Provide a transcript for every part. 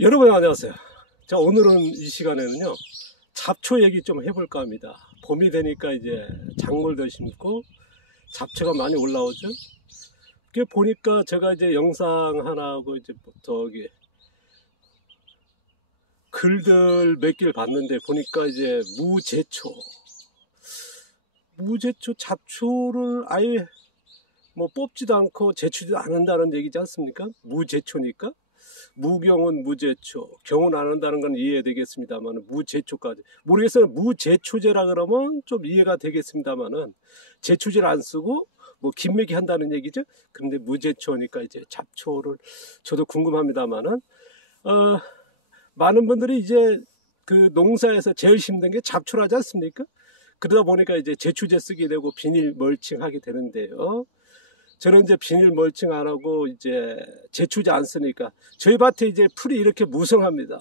여러분 안녕하세요. 자, 오늘은 이 시간에는요 잡초 얘기 좀 해볼까 합니다. 봄이 되니까 이제 작물도 심고 잡초가 많이 올라오죠. 그게 보니까 제가 이제 영상 하나 하고 이제 저기 글들 몇 개를 봤는데 보니까 이제 무제초 잡초를 아예 뭐 뽑지도 않고 제추지도 않는다는 얘기지 않습니까? 무제초니까. 무경은 무제초, 경은 안 한다는 건 이해되겠습니다만 무제초까지 모르겠어요. 무제초제라 그러면 좀 이해가 되겠습니다만은 제초제를 안 쓰고 뭐 김매기 한다는 얘기죠. 근데 무제초니까 이제 잡초를 저도 궁금합니다만은 많은 분들이 이제 그 농사에서 제일 힘든 게 잡초라지 않습니까? 그러다 보니까 이제 제초제 쓰게 되고 비닐 멀칭하게 되는데요. 저는 이제 비닐 멀칭 안 하고 이제 제초제 안 쓰니까 저희 밭에 이제 풀이 이렇게 무성합니다.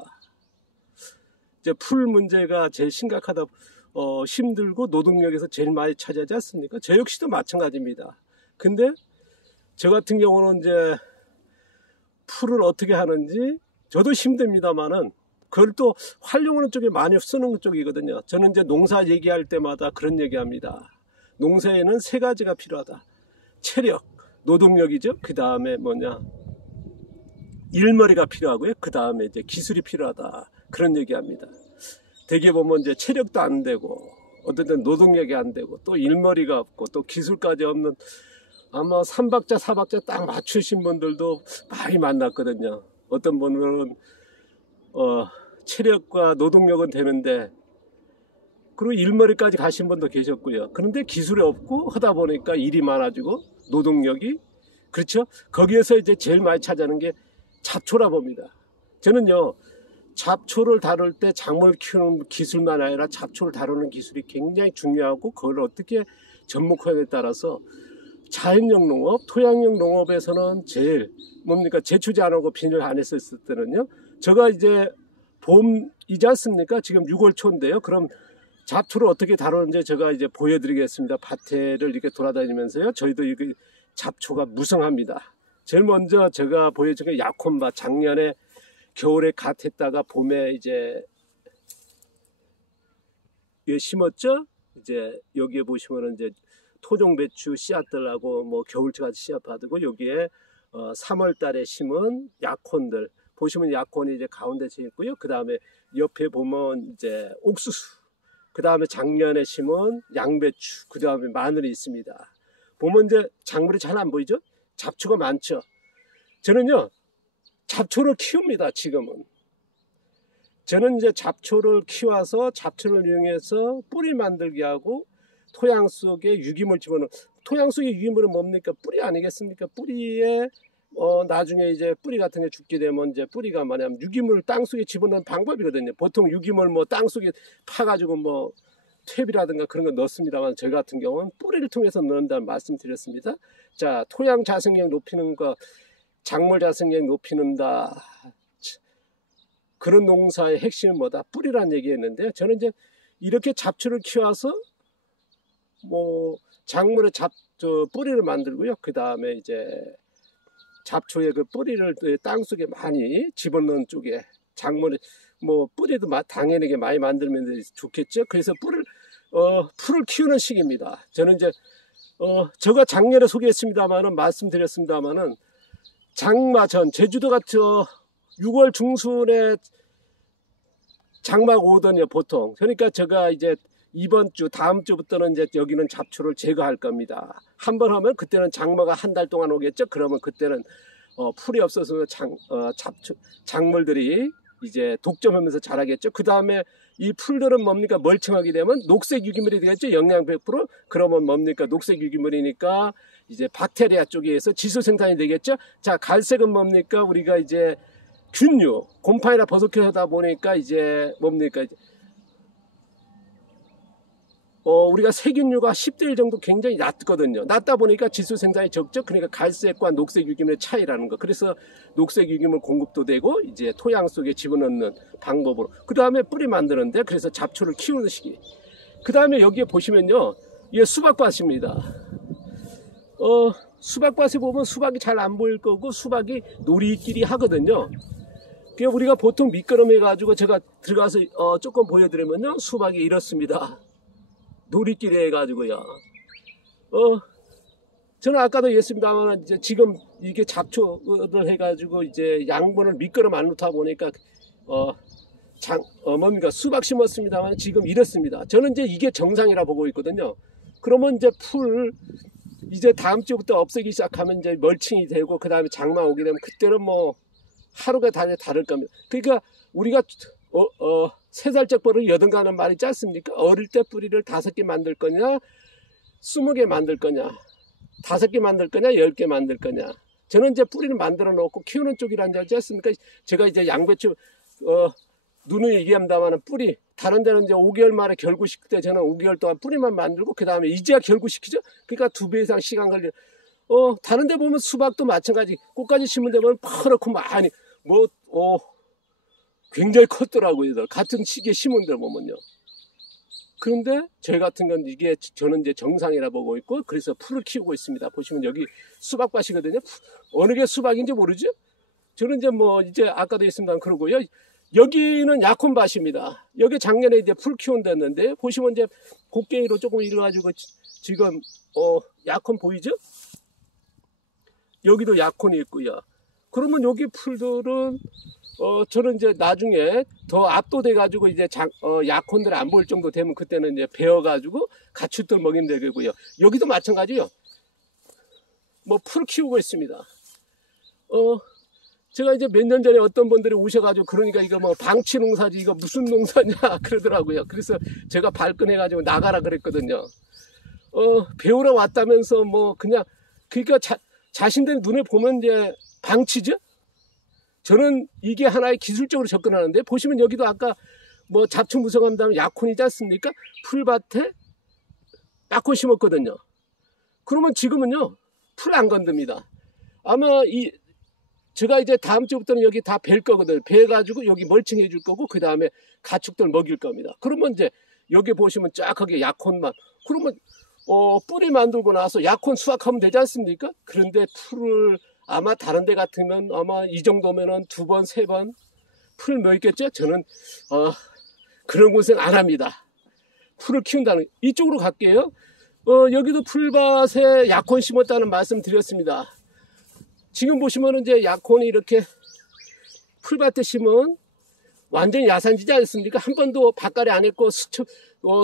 이제 풀 문제가 제일 심각하다, 힘들고 노동력에서 제일 많이 차지하지 않습니까? 저 역시도 마찬가지입니다. 근데 저 같은 경우는 이제 풀을 어떻게 하는지 저도 힘듭니다만은 그걸 또 활용하는 쪽에 많이 쓰는 쪽이거든요. 저는 이제 농사 얘기할 때마다 그런 얘기합니다. 농사에는 세 가지가 필요하다. 체력, 노동력이죠. 그 다음에 일머리가 필요하고요. 그 다음에 이제 기술이 필요하다. 그런 얘기합니다. 대개 보면 이제 체력도 안 되고, 어떤 때는 노동력이 안 되고, 또 일머리가 없고, 또 기술까지 없는 아마 3박자, 4박자 딱 맞추신 분들도 많이 만났거든요. 어떤 분은 체력과 노동력은 되는데, 그리고 일머리까지 가신 분도 계셨고요. 그런데 기술이 없고 하다 보니까 일이 많아지고 노동력이, 그렇죠? 거기에서 이제 제일 많이 차지하는 게 잡초라 봅니다. 저는요, 잡초를 다룰 때 작물 키우는 기술만 아니라 잡초를 다루는 기술이 굉장히 중요하고 그걸 어떻게 접목하냐에 따라서 자연형 농업, 토양형 농업에서는 제일 제초제 안 하고 비닐 안 했었을 때는요, 제가 이제 봄이지 않습니까? 지금 6월 초인데요. 그럼 잡초를 어떻게 다루는지 제가 이제 보여드리겠습니다. 밭에를 이렇게 돌아다니면서요. 저희도 이게 잡초가 무성합니다. 제일 먼저 제가 보여준 게 약혼밭. 작년에 겨울에 갓 했다가 봄에 이제 심었죠. 이제 여기에 보시면은 이제 토종배추 씨앗들하고 뭐 겨울철까지 씨앗 받고 여기에 3월 달에 심은 약혼들 보시면 약혼이 이제 가운데 서 있고요. 그 다음에 옆에 보면 이제 옥수수. 그 다음에 작년에 심은 양배추, 그 다음에 마늘이 있습니다. 보면 이제 작물이 잘 안 보이죠? 잡초가 많죠. 저는요, 잡초를 키웁니다, 지금은. 저는 이제 잡초를 키워서 잡초를 이용해서 뿌리 만들게 하고 토양 속에 유기물 집어넣는, 토양 속에 유기물은 뭡니까? 뿌리 아니겠습니까? 뿌리에 나중에 이제 뿌리 같은 게 죽게 되면 이제 뿌리가 뭐냐면 유기물 땅 속에 집어넣는 방법이거든요. 보통 유기물 뭐 땅 속에 파가지고 뭐 탭이라든가 그런 거 넣습니다만 저 같은 경우는 뿌리를 통해서 넣는다는 말씀드렸습니다. 자, 토양 자생력 높이는 거, 작물 자생력 높이는다. 그런 농사의 핵심은 뭐다? 뿌리란 얘기했는데 저는 이제 이렇게 잡초를 키워서 뭐 작물의 뿌리를 만들고요. 그 다음에 이제 잡초의 그 뿌리를 땅속에 많이 집어넣는 쪽에 작물에 뭐 뿌리도 당연하게 많이 만들면 좋겠죠. 그래서 풀을 키우는 시기입니다. 저는 이제 제가 작년에 소개했습니다만은 말씀드렸습니다만은 장마 전 제주도 같은 6월 중순에 장마가 오더니요 보통. 그러니까 제가 이제 이번 주 다음 주부터는 이제 여기는 잡초를 제거할 겁니다. 한 번 하면 그때는 장마가 한 달 동안 오겠죠. 그러면 그때는 풀이 없어서 작물들이 이제 독점하면서 자라겠죠. 그 다음에 이 풀들은 뭡니까? 멀쩡하게 되면 녹색 유기물이 되겠죠. 영양 100%. 그러면 뭡니까? 녹색 유기물이니까 이제 박테리아 쪽에서 지수 생산이 되겠죠. 자, 갈색은 뭡니까? 우리가 이제 균류, 곰팡이나 버섯캐 하다 보니까 이제 뭡니까? 우리가 세균류가 10대 1 정도 굉장히 낮거든요. 낮다 보니까 지수 생산이 적죠. 그러니까 갈색과 녹색 유기물의 차이라는 거. 그래서 녹색 유기물 공급도 되고 이제 토양 속에 집어넣는 방법으로. 그 다음에 뿌리 만드는데 그래서 잡초를 키우는 시기. 그 다음에 여기에 보시면요. 이게 수박밭입니다. 수박밭에 보면 수박이 잘 안 보일 거고 수박이 놀이끼리 하거든요. 그 우리가 보통 미끄럼 해가지고 제가 들어가서 조금 보여드리면요, 수박이 이렇습니다. 놀이길에 해가지고요. 저는 아까도 얘기했습니다만, 이제 지금 이게 잡초를 해가지고 이제 양분을 미끄럼 안 놓다 보니까, 뭡니까, 수박 심었습니다만 지금 이렇습니다. 저는 이제 이게 정상이라 보고 있거든요. 그러면 이제 이제 다음 주부터 없애기 시작하면 이제 멀칭이 되고, 그 다음에 장마 오게 되면 그때는 뭐 하루가 다를 겁니다. 그러니까 우리가, 3살적 버릇 여든가는 말이 있지 않습니까? 어릴 때 뿌리를 5개 만들 거냐, 20개 만들 거냐, 5개 만들 거냐, 10개 만들 거냐. 저는 이제 뿌리를 만들어 놓고 키우는 쪽이라는 줄 알지 않습니까? 제가 이제 양배추, 누누이 얘기합니다만 뿌리, 다른 데는 이제 5개월 만에 결구시킬 때 저는 5개월 동안 뿌리만 만들고 그 다음에 이제야 결구시키죠? 그러니까 2배 이상 시간 걸려. 다른 데 보면 수박도 마찬가지. 꽃가지 심은 데 보면 퍼렇고 많이, 굉장히 컸더라고요. 같은 시기에 심은 데 보면요. 그런데 저희 같은 건 이게 저는 이제 정상이라 보고 있고, 그래서 풀을 키우고 있습니다. 보시면 여기 수박밭이거든요. 어느 게 수박인지 모르죠? 저는 이제 이제 아까도 했습니다. 그러고요. 여기는 약혼밭입니다. 여기 작년에 이제 풀 키운댔는데, 보시면 이제 곡괭이로 조금 일어가지고 지금, 약혼 보이죠? 여기도 약혼이 있고요. 그러면 여기 풀들은, 저는 이제 나중에 더 압도돼가지고 이제 약혼들 안 보일 정도 되면 그때는 이제 베어가지고 가축들 먹이면 되고요. 여기도 마찬가지요. 풀을 키우고 있습니다. 제가 이제 몇 년 전에 어떤 분들이 오셔가지고 그러니까 이거 방치 농사지 이거 무슨 농사냐 그러더라고요. 그래서 제가 발끈해가지고 나가라 그랬거든요. 배우러 왔다면서 그러니까 자신들 눈에 보면 이제 방치죠? 저는 이게 하나의 기술적으로 접근하는데, 보시면 여기도 아까 잡초 무성한다면 약혼이지 않습니까? 풀밭에 약혼 심었거든요. 그러면 지금은요, 풀 안 건듭니다. 아마 제가 이제 다음 주부터는 여기 다 벨 거거든요. 베가지고 여기 멀칭해 줄 거고, 그 다음에 가축들 먹일 겁니다. 그러면 이제 여기 보시면 쫙하게 약혼만. 그러면, 뿌리 만들고 나서 약혼 수확하면 되지 않습니까? 그런데 풀을 아마 다른 데 같으면 아마 이 정도면은 2번, 3번 풀 먹겠죠? 저는, 그런 고생 안 합니다. 풀을 키운다는, 이쪽으로 갈게요. 여기도 풀밭에 약혼 심었다는 말씀 드렸습니다. 지금 보시면은 이제 약혼이 이렇게 풀밭에 심은 완전히 야산지지 않습니까? 한 번도 밭갈이 안 했고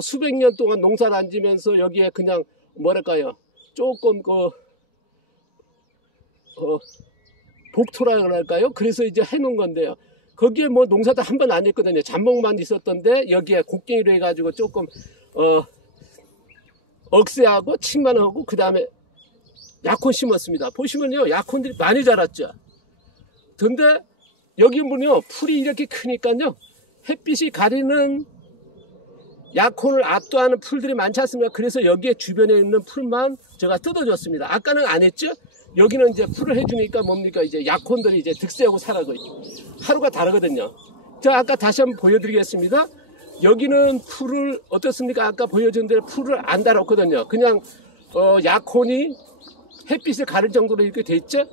수백 년 동안 농사를 안 지면서 여기에 그냥 뭐랄까요? 조금 복토라 그럴까요? 그래서 이제 해놓은 건데요. 거기에 농사도 한 번 안 했거든요. 잡목만 있었던데 여기에 곡괭이로 해가지고 조금 억새하고 칠만 하고 그 다음에 약혼 심었습니다. 보시면요, 약혼들이 많이 자랐죠. 근데 여기 보면요, 풀이 이렇게 크니까요, 햇빛이 가리는 약혼을 압도하는 풀들이 많지 않습니까? 그래서 여기에 주변에 있는 풀만 제가 뜯어줬습니다. 아까는 안 했죠? 여기는 이제 풀을 해주니까 뭡니까? 이제 약혼들이 이제 득세하고 살아가고 있죠. 하루가 다르거든요. 자, 아까 다시 한번 보여드리겠습니다. 여기는 풀을 어떻습니까? 아까 보여준 대로 풀을 안 달았거든요. 그냥 약혼이 햇빛을 가릴 정도로 이렇게 돼 있죠?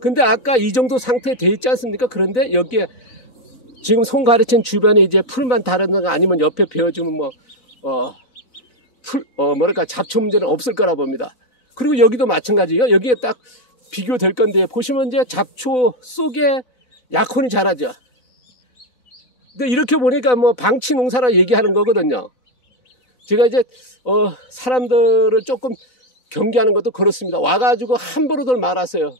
근데 아까 이 정도 상태에 돼 있지 않습니까? 그런데 여기에 지금 손 가르친 주변에 이제 풀만 다루는 거 아니면 옆에 베어주면 뭐랄까 잡초 문제는 없을 거라 봅니다. 그리고 여기도 마찬가지예요. 여기에 딱 비교될 건데 보시면 이제 잡초 속에 약혼이 자라죠. 근데 이렇게 보니까 방치 농사라 얘기하는 거거든요. 제가 이제 사람들을 조금 경계하는 것도 그렇습니다. 와가지고 함부로들 말하세요.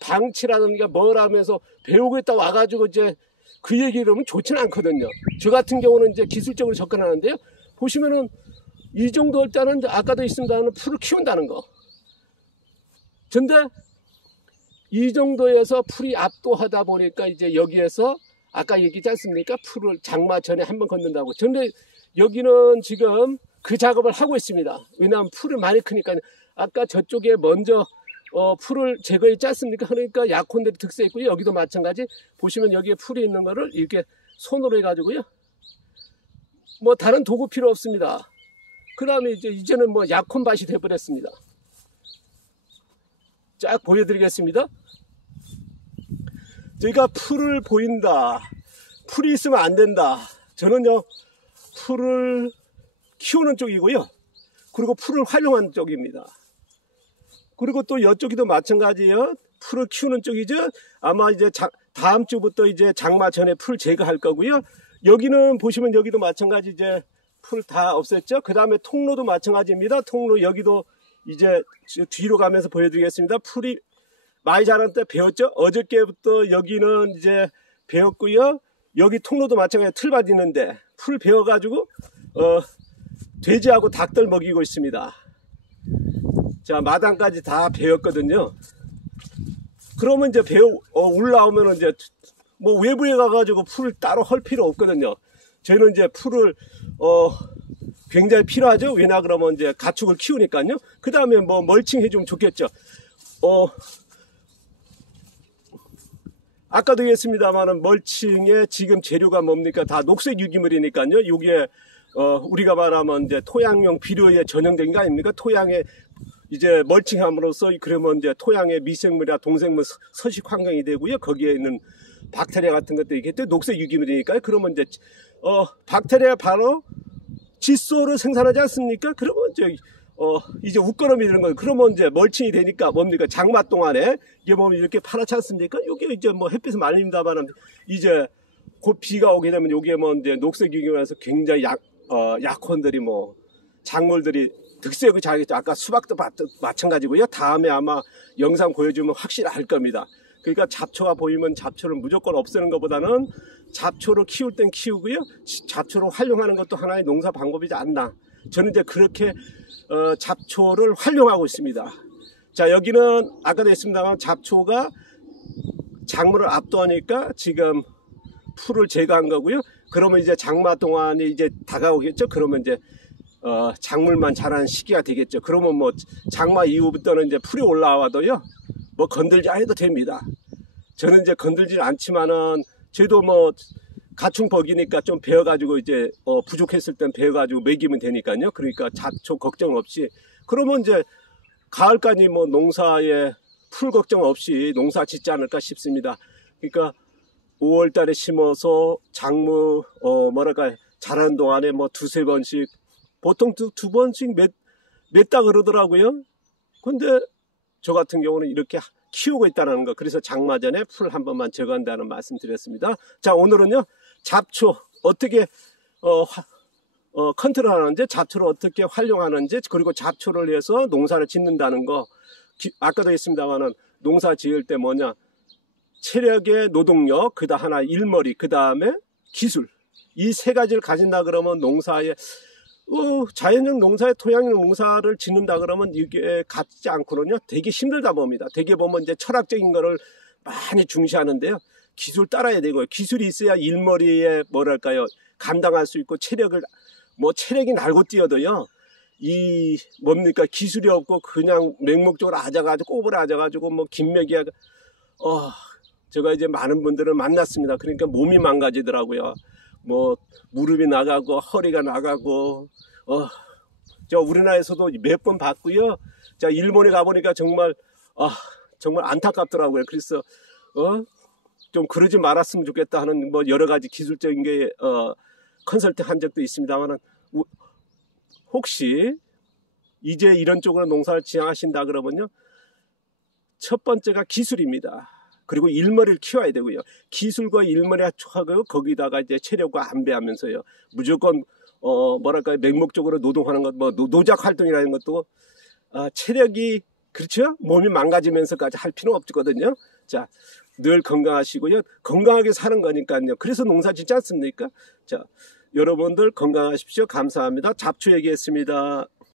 방치라든가 뭐라면서 배우고 있다 와가지고 이제 그 얘기를 하면 좋지는 않거든요. 저 같은 경우는 이제 기술적으로 접근하는데요. 보시면은 이 정도 할 때는 아까도 있습니다만 풀을 키운다는 거. 근데 이 정도에서 풀이 압도하다 보니까 이제 여기에서 아까 얘기했지 않습니까? 풀을 장마 전에 한번 걷는다고. 근데 여기는 지금 그 작업을 하고 있습니다. 왜냐하면 풀을 많이 크니까. 아까 저쪽에 먼저 풀을 제거했지 않습니까? 그러니까 약혼들이 득세했고요. 여기도 마찬가지. 보시면 여기에 풀이 있는 거를 이렇게 손으로 해가지고요. 다른 도구 필요 없습니다. 그 다음에 이제는 약혼밭이 돼버렸습니다. 쫙 보여드리겠습니다. 저희가 풀을 보인다, 풀이 있으면 안 된다. 저는요 풀을 키우는 쪽이고요, 그리고 풀을 활용하는 쪽입니다. 그리고 또 이쪽도 마찬가지예요. 풀을 키우는 쪽이죠. 아마 이제 다음 주부터 이제 장마 전에 풀 제거할 거고요. 여기는 보시면 여기도 마찬가지, 이제 풀 다 없앴죠. 그 다음에 통로도 마찬가지입니다. 통로 여기도 이제 뒤로 가면서 보여드리겠습니다. 풀이 많이 자란 때 베었죠. 어저께부터 여기는 이제 베었고요. 여기 통로도 마찬가지, 틀밭 있는데 풀 베어가지고 돼지하고 닭들 먹이고 있습니다. 자, 마당까지 다 베었거든요. 그러면 이제 올라오면 이제 뭐 외부에 가가지고 풀을 따로 헐 필요 없거든요. 저희는 이제 풀을 굉장히 필요하죠. 왜냐 그러면 이제 가축을 키우니까요. 그 다음에 뭐 멀칭 해주면 좋겠죠. 아까도 얘기했습니다만은 멀칭의 지금 재료가 뭡니까? 다 녹색 유기물이니까요. 이게 우리가 말하면 이제 토양용 비료에 전형적인 거 아닙니까? 토양에 이제 멀칭함으로써 그러면 이제 토양의 미생물이나 동생물 서식 환경이 되고요. 거기에 있는 박테리아 같은 것들이 이게 또 녹색 유기물이니까요. 그러면 이제 박테리아 바로 질소를 생산하지 않습니까? 그러면 이제 웃거름이 되는 거예요. 그러면 이제 멀칭이 되니까 뭡니까? 장마 동안에 이게 보면 이렇게 파랗지 않습니까? 이게 이제 뭐 햇빛을 말립니다만 이제 곧 비가 오게 되면 여기에 뭐 이제 녹색 유기물에서 굉장히 약혼들이 뭐 작물들이 득세하고 자겠죠. 아까 수박도 마찬가지고요. 다음에 아마 영상 보여주면 확실히 알 겁니다. 그러니까 잡초가 보이면 잡초를 무조건 없애는 것보다는 잡초를 키울 땐 키우고요. 잡초를 활용하는 것도 하나의 농사 방법이지 않나. 저는 이제 그렇게 잡초를 활용하고 있습니다. 자, 여기는 아까도 했습니다만 잡초가 작물을 압도하니까 지금 풀을 제거한 거고요. 그러면 이제 장마 동안이 이제 다가오겠죠. 그러면 이제 작물만 자라는 시기가 되겠죠. 그러면 뭐 장마 이후부터는 이제 풀이 올라와도요, 뭐 건들지 않아도 됩니다. 저는 이제 건들지 않지만은 저도 뭐 가충버기니까 좀 베어가지고 이제 부족했을 땐 베어가지고 먹이면 되니까요. 그러니까 잡초 걱정 없이, 그러면 이제 가을까지 뭐 농사에 풀 걱정 없이 농사 짓지 않을까 싶습니다. 그러니까 5월 달에 심어서 작물 뭐랄까 자라는 동안에 뭐 두세 번씩, 보통 두 번씩 맺다 그러더라고요. 근데 저 같은 경우는 이렇게 키우고 있다는 거, 그래서 장마 전에 풀 한 번만 제거한다는 말씀 드렸습니다. 자, 오늘은요 잡초 어떻게 컨트롤하는지, 잡초를 어떻게 활용하는지, 그리고 잡초를 위해서 농사를 짓는다는 거, 아까도 했습니다만은 농사 지을 때 뭐냐, 체력의 노동력, 그다음 하나 일머리, 그 다음에 기술, 이 세 가지를 가진다 그러면 농사에 자연적 농사의 토양형 농사를 짓는다 그러면 이게 갖지 않고는요 되게 힘들다 봅니다. 되게 보면 이제 철학적인 거를 많이 중시하는데요, 기술 따라야 되고요. 기술이 있어야 일머리에 뭐랄까요 감당할 수 있고, 체력이 날고 뛰어도요 이 뭡니까 기술이 없고 그냥 맹목적으로 앉아가지고 꼬부려 앉아가지고 뭐 김매기야 제가 이제 많은 분들을 만났습니다. 그러니까 몸이 망가지더라고요. 뭐 무릎이 나가고 허리가 나가고 저 우리나라에서도 몇 번 봤고요. 자, 일본에 가보니까 정말 안타깝더라고요. 그래서 좀 그러지 말았으면 좋겠다 하는 뭐 여러 가지 기술적인 게 컨설팅 한 적도 있습니다만, 혹시 이제 이런 쪽으로 농사를 지향하신다 그러면요, 첫 번째가 기술입니다. 그리고 일머리를 키워야 되고요. 기술과 일머리 하고 거기다가 이제 체력과 안배하면서요. 무조건 뭐랄까요 맹목적으로 노동하는 것, 뭐 노작 활동이라는 것도 체력이 그렇죠. 몸이 망가지면서까지 할 필요는 없거든요. 자, 늘 건강하시고요. 건강하게 사는 거니까요. 그래서 농사 짓지 않습니까? 자, 여러분들 건강하십시오. 감사합니다. 잡초 얘기했습니다.